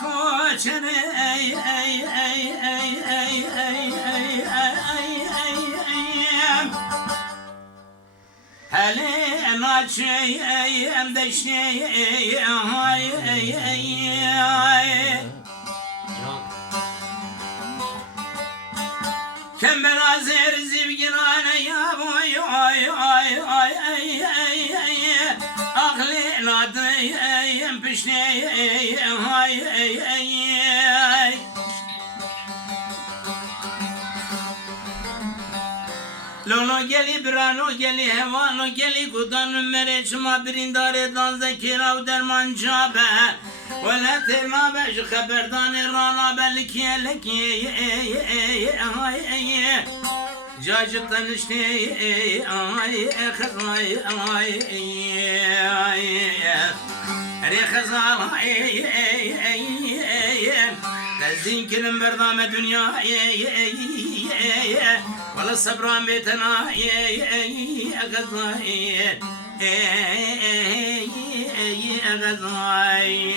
koçun ey hele naçeyim de Kember azer zivginane ya boy akli ladayım pişneyim Lolo geli brano geli hevano geli kudan mereçma birindare dan zekirav derman cabe Vela terma beş haberdan rana belki leki Cacı tanıştı Rehazal Tezin kilim berdame dünya Valla sabran betena Gazay Gazay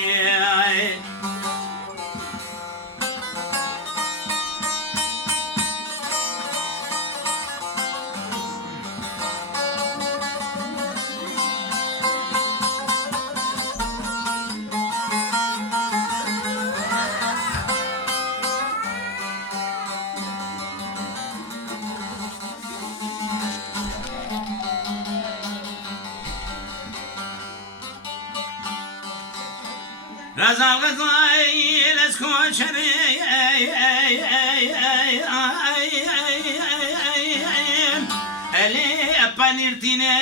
Razal gazay les koçeri Eli panirtine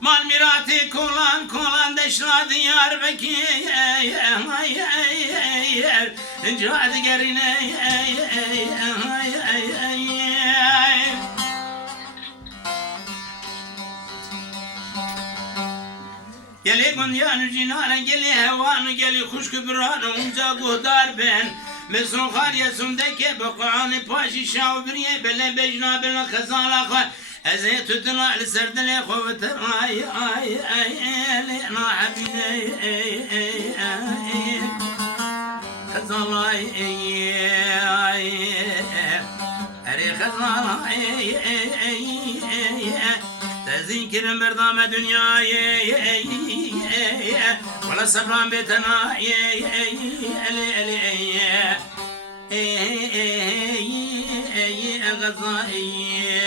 Mal mirati kolan deşra diyar beki Cadi gerine Geli gunyanı cinana geli hevanı geli huşku biranı unca guhdar ben Mesrun kariyesundeki bakağını paşi şavbriye bele bejna bele kazalaka Eze tutuna li serdile kuvvetir ay na habine Kazalay Eri kazalay Tezinkirin berdame dünyayı Valla sabran betena Gazai